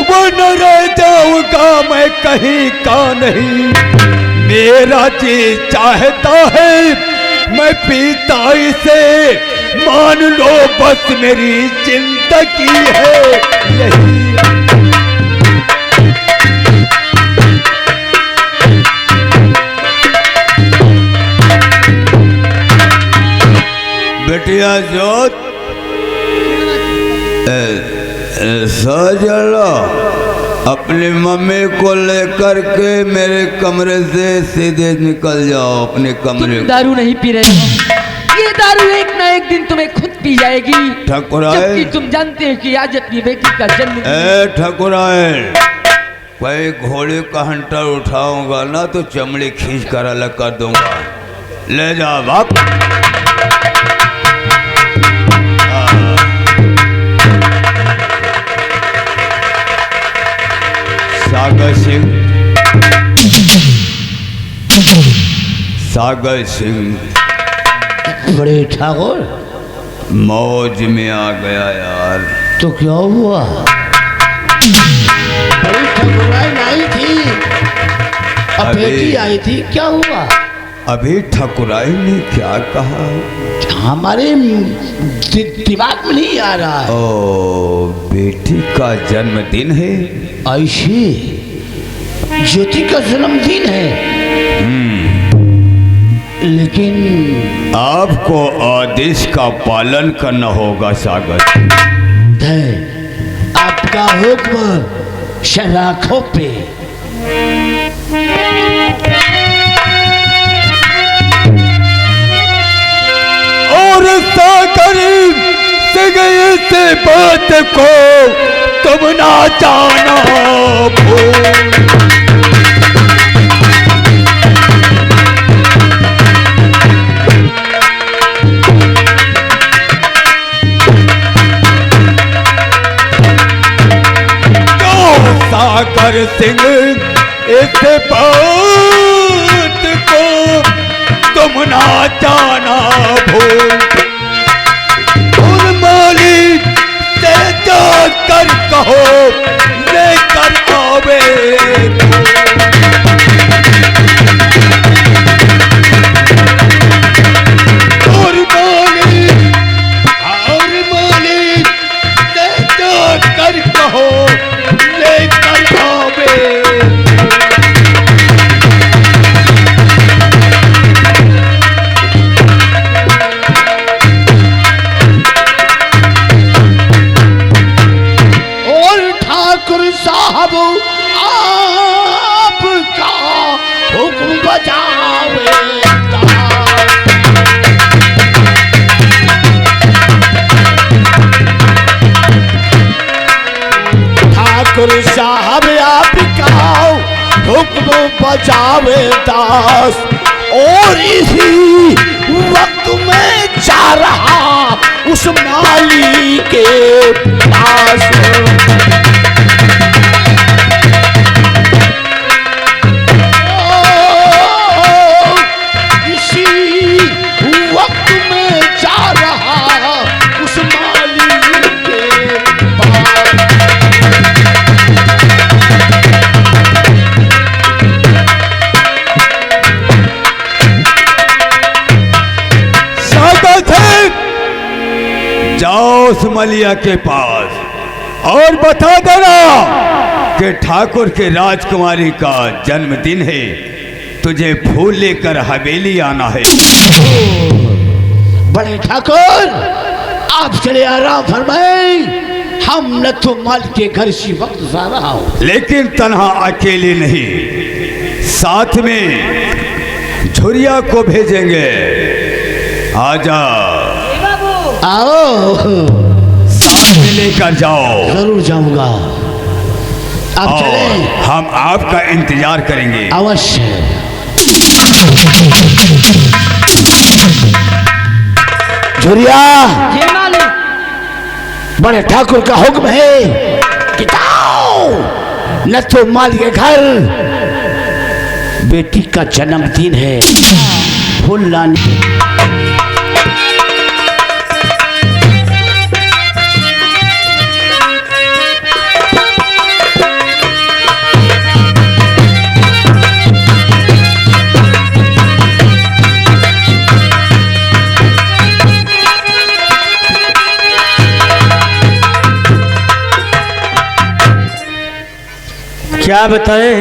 वो न रह जाऊंगा मैं कहीं का नहीं। मेरा जी चाहता है मैं पीता इसे, मान लो बस मेरी जिंदगी है यही। बेटिया जोत सजलो अपनी मम्मी को लेकर के मेरे कमरे से सीधे निकल जाओ अपने कमरे। तुम दारू नहीं पी रहे हो, ये दारू एक ना एक दिन तुम्हें खुद पी जाएगी। ठकुराए, जबकि तुम जानते हो कि आज अपनी बेटी का जन्म। ठकुराए, कोई घोड़े का हंटर उठाऊंगा ना तो चमड़ी खींच कर अलग कर दूंगा। ले जा बाप। सागर सिंह बड़े ठाकुर मौज में आ गया यार। तो क्या हुआ? बड़ी ठकुराइन आई थी, अब बेटी आई थी, क्या हुआ? अभी ठकुराई ने क्या कहा? हमारे दिमाग में नहीं आ रहा है। ओ, बेटी का जन्मदिन है। ऐशी ज्योति का जन्मदिन है, लेकिन आपको आदेश का पालन करना होगा सागर। आपका हुक्म शलाखों पे। और सागर सिंह इस बात को तुम ना जाना भूल। सागर सिंह इस बात को तुम ना जाना भूल। उन मालिक से जाकर कहो लेकर आवे और मालिक से जाकर कहो लेकर आवे। और ठाकुर साहब आपका हुक्म बजावे। ठाकुर साहब आपका हुक्म बजावे दास। और इसी वक्त में जा रहा उस माली के पास। इसी वक्त में जा रहा उस माली के पास। जाओ उस मलिया के पास और बता देना कि ठाकुर के राजकुमारी का जन्मदिन है, तुझे फूल लेकर हवेली आना है। बड़े ठाकुर आप चले आराम फरमाए, हम न तो माल के घर इसी वक्त जा रहा हूं। लेकिन तन्हा अकेले नहीं, साथ में झुरिया को भेजेंगे। आजा, आओ साथ में लेकर जाओ। जरूर जाऊंगा, आप चलें। हम आपका इंतजार करेंगे। अवश्य। झुरिया, जी मालिक। बड़े ठाकुर का हुक्म है कि जाओ न तो माल के घर, बेटी का जन्मदिन है, फूल लाने। क्या बताएं,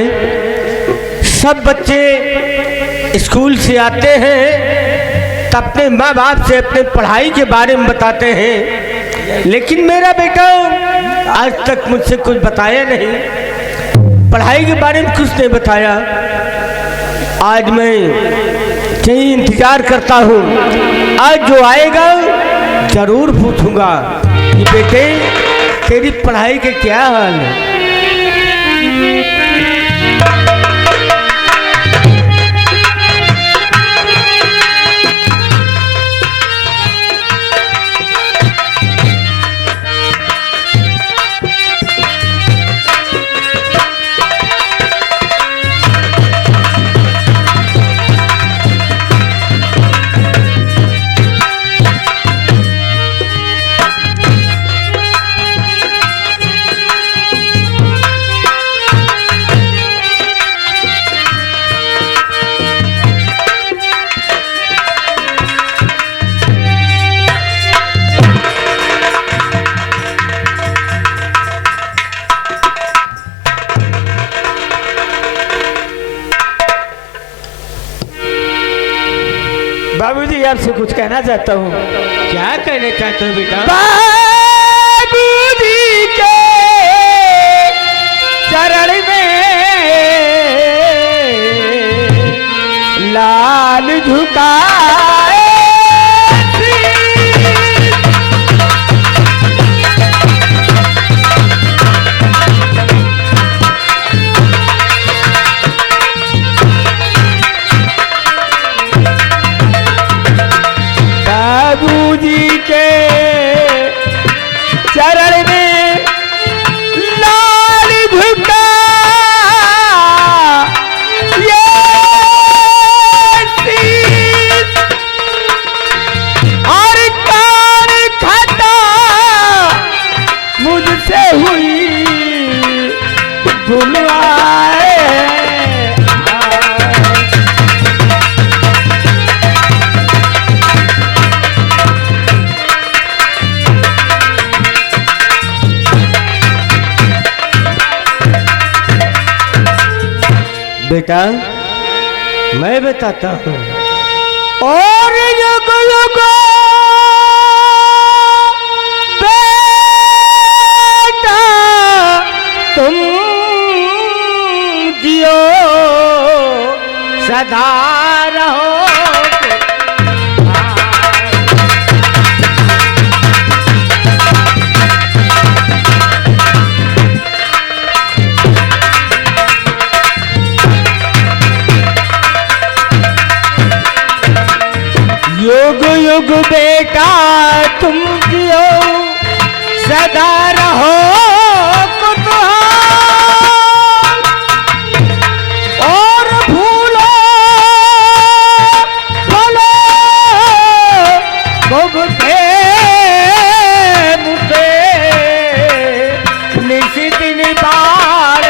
सब बच्चे स्कूल से आते हैं तो अपने माँ बाप से अपने पढ़ाई के बारे में बताते हैं, लेकिन मेरा बेटा आज तक मुझसे कुछ बताया नहीं, पढ़ाई के बारे में कुछ नहीं बताया। आज मैं कहीं इंतजार करता हूँ, आज जो आएगा जरूर पूछूंगा कि बेटे तेरी पढ़ाई के क्या हाल है। बाबूजी आपसे कुछ कहना चाहता हूँ। क्या कहना चाहते हो बेटा? बाबूजी के चरण में लाल झुकाए चरण में लाल झुका ये शीश और कान खाता मुझसे हुई बुलवाए। बेटा मैं बताता हूँ, और युग युग बेटा तुम जियो सदा रहो। युग युग बेटा तुम जियो सदा रहो कुतूहल, और भूलो भलो भुगते मुझे निश्चित निबार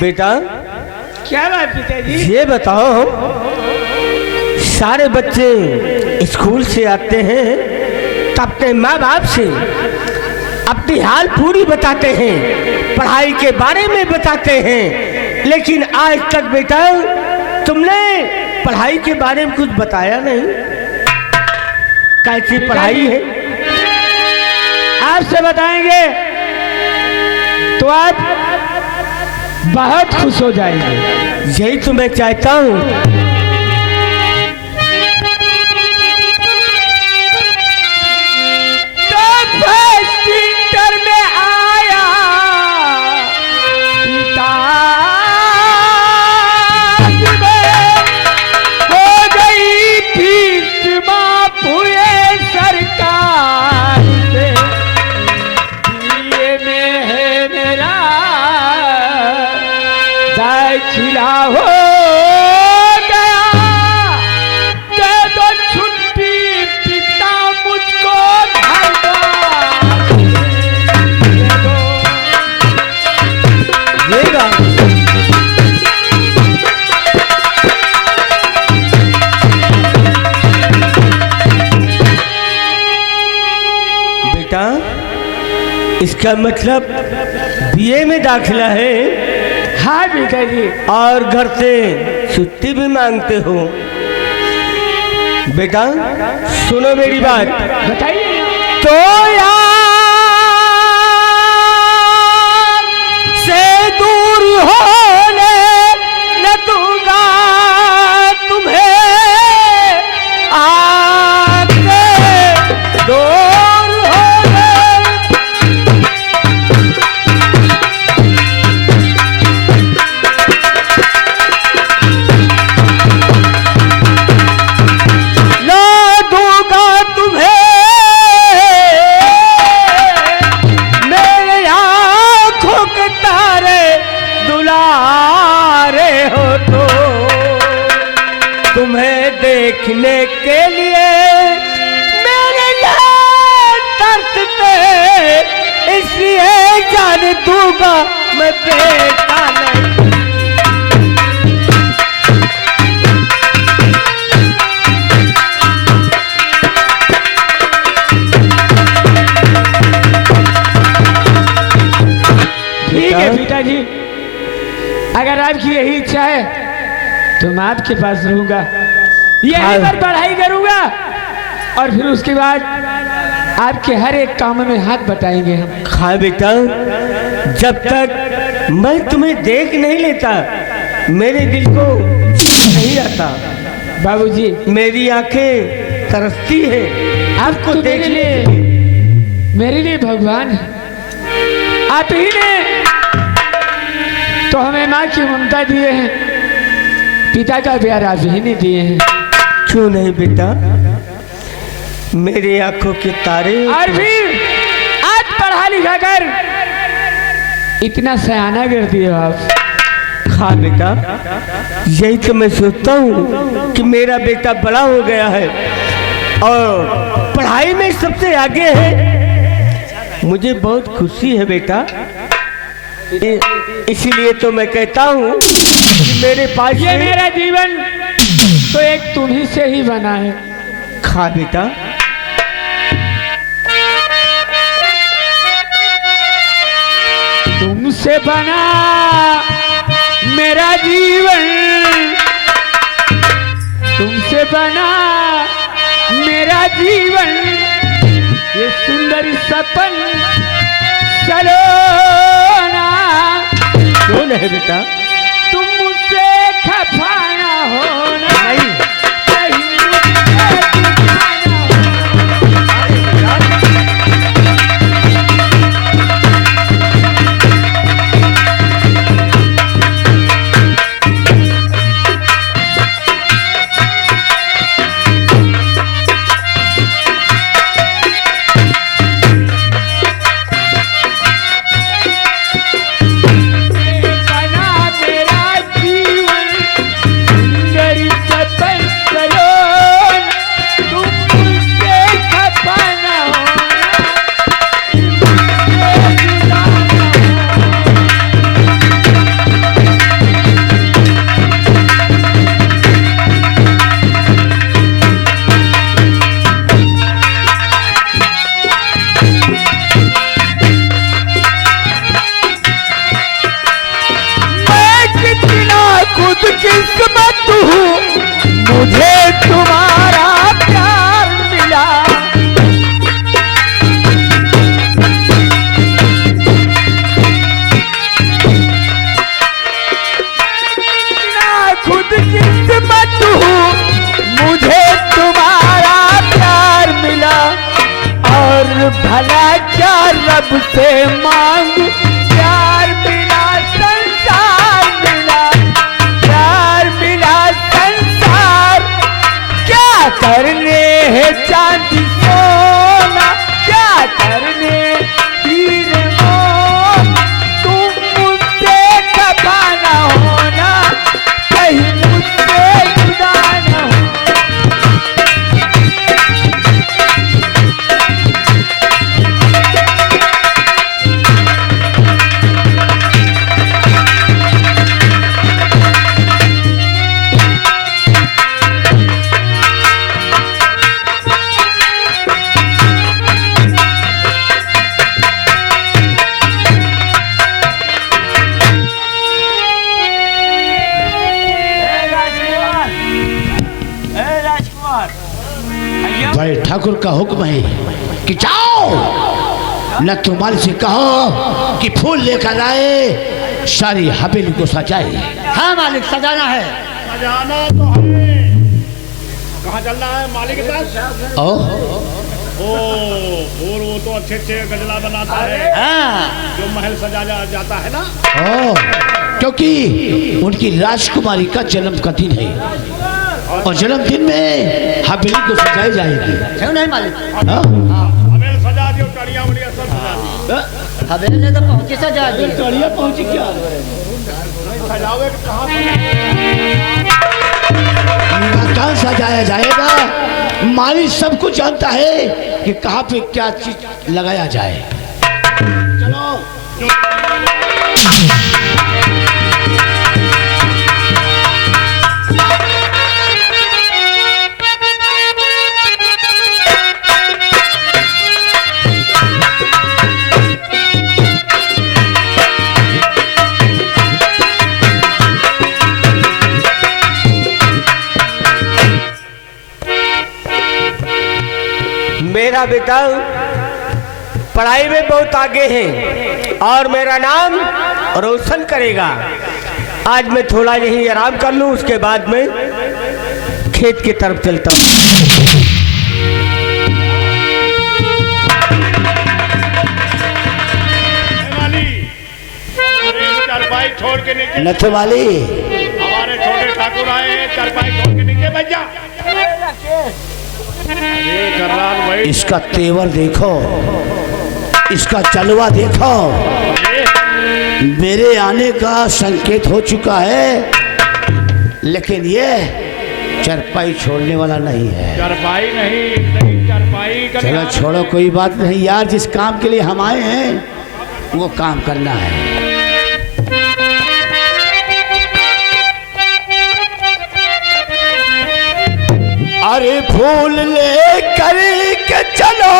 बेटा। क्या बात पिताजी? ये बताओ, सारे बच्चे स्कूल से आते हैं तो अपने माँ बाप से अपनी हाल पूरी बताते हैं, पढ़ाई के बारे में बताते हैं, लेकिन आज तक बेटा तुमने पढ़ाई के बारे में कुछ बताया नहीं। कैसी पढ़ाई है आपसे बताएंगे तो आप बहुत खुश हो जाएंगे। यही तो मैं चाहता हूँ। तो फर्स्ट इंटर में आया पिता हो गई फीस माफ हुए सरकार से, ये में है मेरा दाखिला हो गया, दे दो छुट्टी पिता मुझको घर दो। इसका मतलब बीए में दाखिला है हाँ पिताजी। और घर से छुट्टी भी मांगते हो। बेटा सुनो मेरी बात, बताइए। तो यार से दूर होने न दूंगा तुम्हें, आके दूर होने। न दूंगा तुम्हें, मेरे आँखों के तारे दुलारे हो तो तुम्हें देखने के लिए मेरे लिए तरसते, इसलिए जान दूंगा मैं बेटा नहीं। ठीक है पिताजी, अगर आपकी यही इच्छा है तो मैं आपके पास रहूंगा, यहीं पर पढ़ाई करूंगा और फिर उसके बाद आपके हर एक काम में हाथ बटाएंगे हम। हाँ बेटा, जब तक मैं तुम्हें देख नहीं लेता मेरे दिल को नहीं आता। बाबूजी मेरी आंखें तरसती है आपको देख मेरे लिए, मेरे लिए भगवान है। आप ही ने तो हमें माँ की ममता दिए हैं, पिता का प्यार आप ही ने दिए हैं। क्यों नहीं बेटा, मेरे आंखों के तारे। और फिर आज पढ़ा लिखा कर इतना सयाना कर दिए आप। हाँ बेटा, यही तो मैं सोचता हूँ कि मेरा बेटा बड़ा हो गया है और पढ़ाई में सबसे आगे है। मुझे बहुत खुशी है बेटा, इसीलिए तो मैं कहता हूँ कि मेरे पास ये मेरा जीवन तो एक तुम्ही से ही बना है। खा बेटा। तुमसे बना मेरा जीवन, तुमसे बना मेरा जीवन, ये सुंदर सपन चलो ना। क्यों नहीं बेटा, तुम मुझसे खफा ना होना, नहीं कहीं मुझसे जुदा ना बना मेरा जीवन, सुंदर सपन चलो ना। तुम मुझसे खफा ना होना, मुझसे जुदा ना होना। मैं कितना खुद किस्मत हूँ, मुझे तुम्हारा प्यार मिला। कितना खुद किस्मत हूँ, मुझे तुम्हारा प्यार मिला। और भला क्या रब से मांगू, प्यार मिला संसार मिला, प्यार मिला संसार। क्या करने है चांदी सोना, क्या करने हीरे मोम, तुम मुझसे खफा ना होना, कहीं मुझसे जुदा ना होना। बड़े ठाकुर का हुक्म है कि जाओ नथुमाली से कहो कि फूल लेकर आए, सारी हवेली को सजाए। हाँ मालिक, सजाना है। सजाना तो है। कहाँ चलना है मालिक के पास? ओ और वो तो अच्छे अच्छे गजला बनाता है, जो महल सजाया जाता है ना। क्योंकि उनकी राजकुमारी का जन्म का दिन है और जन्मदिन में हवेली को सजाई जाएगी। क्यों नहीं मालिक? हाँ? हमें सजा दियो, टड़िया उड़िया सब सजा दियो। हवेली ने तो पहुंची सजा दी। टड़िया पहुंची क्या? सजाओगे कि कहाँ कहाँ सजाया जाएगा? माली सब कुछ जानता है कि कहाँ पे क्या चीज लगाया जाए। चलो मेरा बेटा पढ़ाई में बहुत आगे है और मेरा नाम रोशन करेगा। आज मैं थोड़ा यहीं आराम कर लूं, उसके बाद में खेत की तरफ चलता हूं। चारपाई छोड़ के नीचे। नथुमाली, हमारे छोटे ठाकुर आए हैं, चारपाई छोड़ के नीचे बैठ जा। इसका तेवर देखो, इसका चलवा देखो, मेरे आने का संकेत हो चुका है, लेकिन ये चरपाई छोड़ने वाला नहीं है। चारपाई नहीं, चारपाई का। चलो छोड़ो, कोई बात नहीं यार, जिस काम के लिए हम आए हैं वो काम करना है। अरे फूल ले कर के चलो,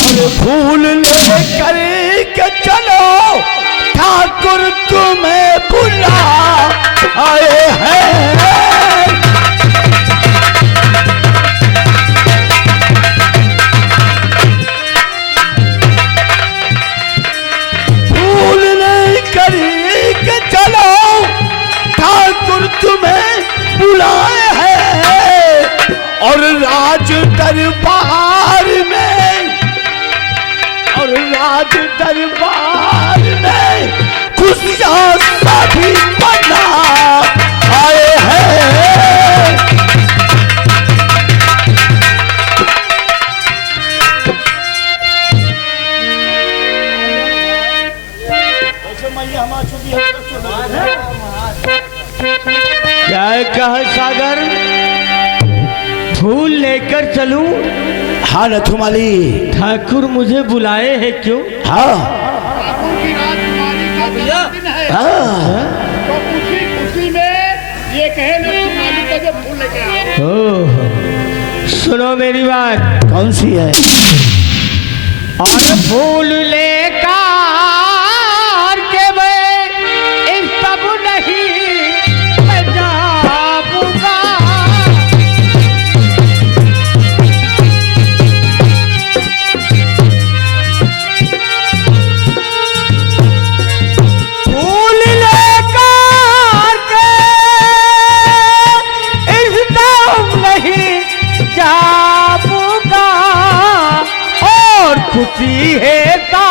अरे फूल ले कर के चलो, ठाकुर तुम्हें बुला आए हैं। फूल ले कर के चलो, ठाकुर तुम्हें बुलाए हैं और राज दरबार में, और राज दरबार में खुशियां सभी मना आए हैं। क्या कहा सागर? फूल लेकर चलूं? हाँ नथुमाली, ठाकुर मुझे बुलाए हैं क्यों? हाँ ठाकुर की राजकुमारी का जन्मदिन है, हाँ तो उसी खुशी में ये कहे ना तुम्हारी का जो फूल लेके आओ। ओह, सुनो मेरी बात। कौन सी है? और फूल लेकर के मैं इस सब नहीं बजाऊंगा। फूल लेकर के इस सब नहीं जाऊंगा और खुशी है ता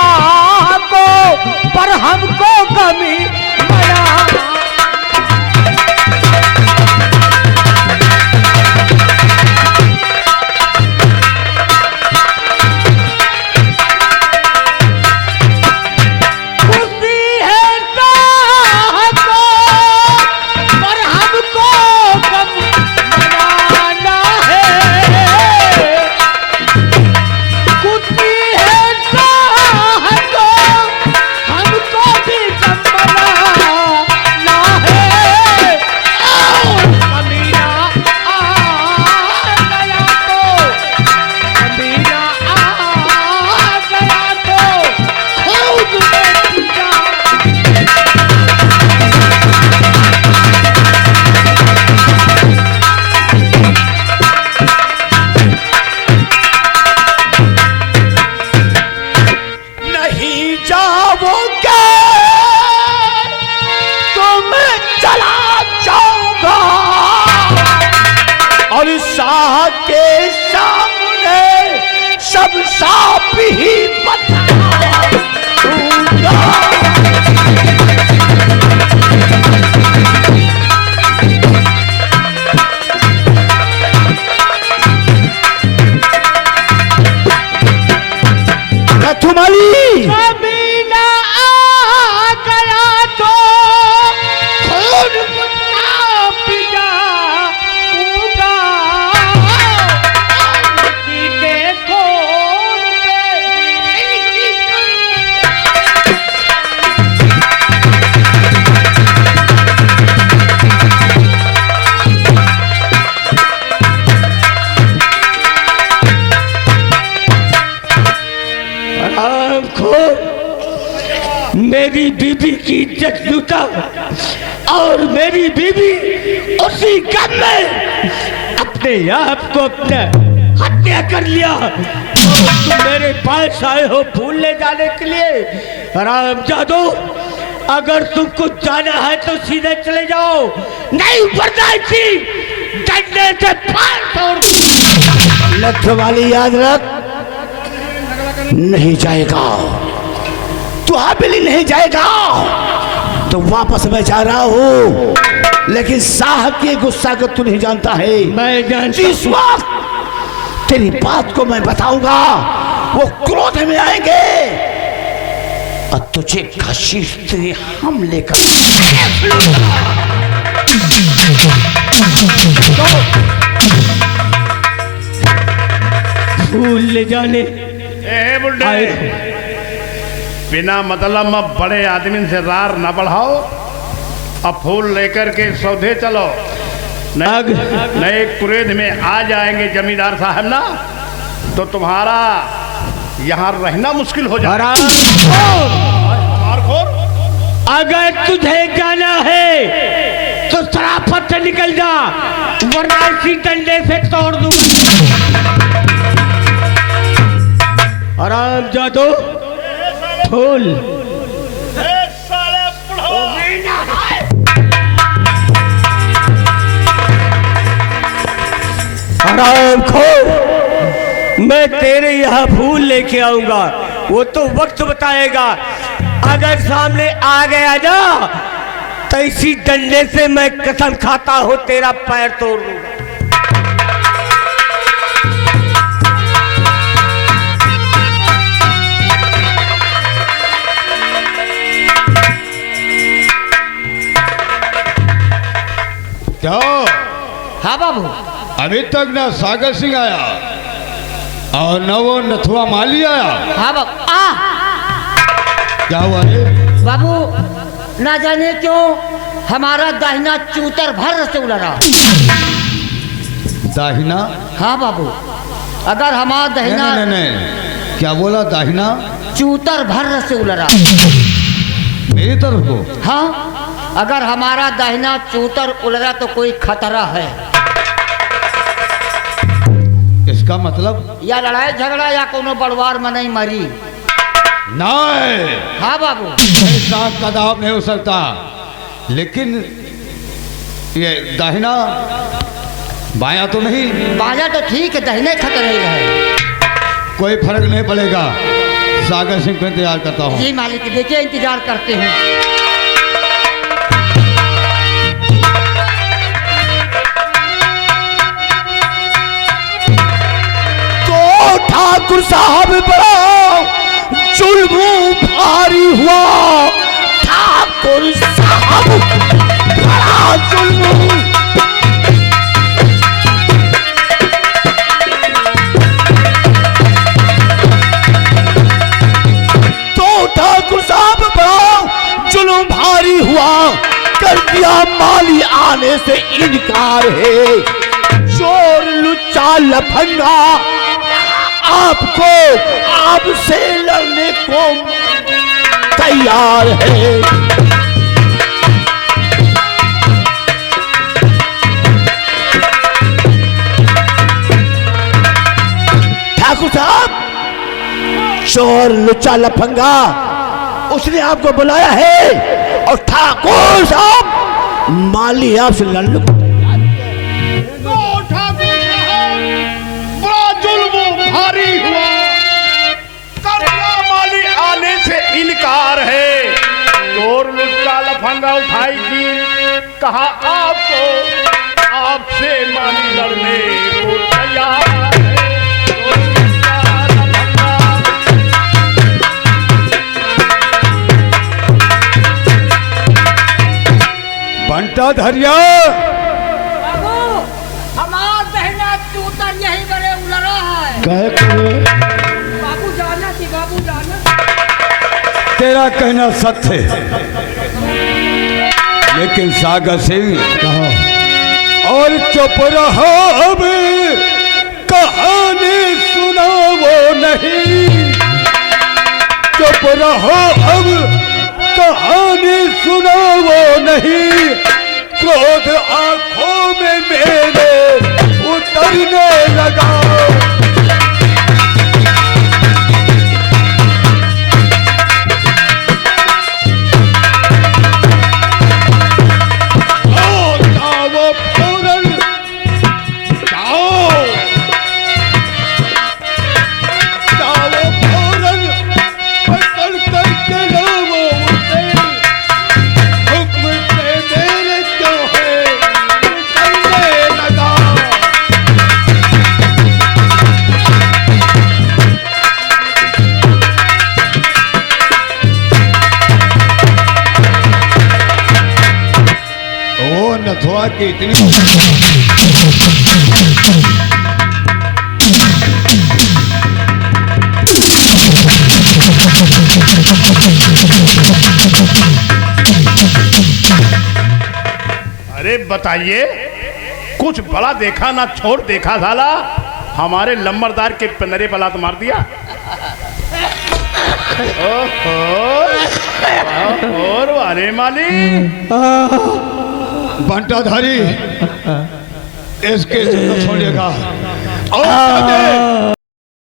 के सामने सब सांप ही बताऊंगा। नथुमाली कभी ना आ गया तो खून मुझका पी जाऊंगा। नदी के कोल पे मेरी बीबी की इज्जत लूटा और मेरी बीबी उसी गम में अपने आप को अपने हत्या कर लिया। और तुम मेरे पास आए हो फूल ले जाने के लिए। हरामजादो, अगर तुमको जाना है तो सीधे चले जाओ, नहीं बर्दाश्ती डंडे से फाड़ तोड़। नथुमाली याद रख, नहीं जाएगा तू, हवेली नहीं जाएगा तो वापस मैं जा रहा हूँ, लेकिन साहब के गुस्सा को तू नहीं जानता है। मैं जानता जिस वक्त तेरी बात को मैं बताऊंगा वो क्रोध में आएंगे और तुझे घसीट तेरे हमले कर फूल ले जाने ए बुड्ढे, बिना मतलब में बड़े आदमी से रार न बढ़ाओ। अब फूल लेकर के सौदे चलो, नए कुरेद में आ जाएंगे जमींदार साहब ना, तो तुम्हारा यहाँ रहना मुश्किल हो जाएगा। अगर तुझे जाना है तो सराफत से निकल जा, वरना इसी डंडे से तोड़ दूंगा। आराम जादो, फूल आराम खो, मैं तेरे यहाँ फूल लेके आऊंगा, वो तो वक्त बताएगा। अगर सामने आ गया ना तो इसी डंडे से मैं कसम खाता हूँ तेरा पैर तोड़ दूंगा। क्या? हाँ बाबू। अभी तक ना सागर सिंह आया और न वो नथुआ माली आया। हाँ बाबू। क्या हुआ रे? बाबू ना जाने क्यों हमारा दाहिना चूतर भर से उलरा। दाहिना? हाँ बाबू, अगर हमारा दाहिना नहीं, क्या बोला? दाहिना चूतर भर से उलरा। मेरी तरफ को? हाँ, अगर हमारा दाहिना चूतर उलरा तो कोई खतरा है। इसका मतलब? या लड़ाई झगड़ा या कोनो बड़वार में नहीं मरी। नहीं। हाँ बाबू, ऐसा कदाप नहीं हो सकता, लेकिन ये दाहिना बायां तो नहीं? बाया तो ठीक है, दाहिने खतरे है। कोई फर्क नहीं पड़ेगा, सागर सिंह को इंतजार करता हूँ। जी मालिक, देखिए इंतजार करते हैं। तो ठाकुर साहब बड़ा जुल्म भारी हुआ, ठाकुर साहब बड़ा जुल्म। तो ठाकुर साहब बड़ा जुल्म भारी हुआ, कर दिया माली आने से इनकार है। चोर लुच्चा लफंगा आपको आपसे लड़ने को तैयार है। ठाकुर साहब, चोर लुच्चा लफंगा उसने आपको बुलाया है और ठाकुर साहब माली आपसे लड़ने को इनकार है। चोर लुच्चा लफंगा उठाई की कहा आपको, आपसे मानी लड़ने को तैयार है। चोर लुच्चा लफंगा बंटा धरिया बाबू, हमारा दहना चूतर यही बड़े उलरा है। कहे करे बाबू जाना थी, बाबू जाना। तेरा कहना सत्य है, लेकिन सागर सिंह कहो और चुप रहो, अब कहानी सुनाओ नहीं। चुप रहो, अब कहानी सुनाओ नहीं। क्रोध आंखों में मेरे उतरने लगा। नथुआ की इतनी अरे बताइए, कुछ बड़ा देखा ना छोड़ देखा साला, हमारे लंबरदार के पिंजरे पर लात मार दिया। और अरे माली बंटाधारी इसके छोड़ेगा और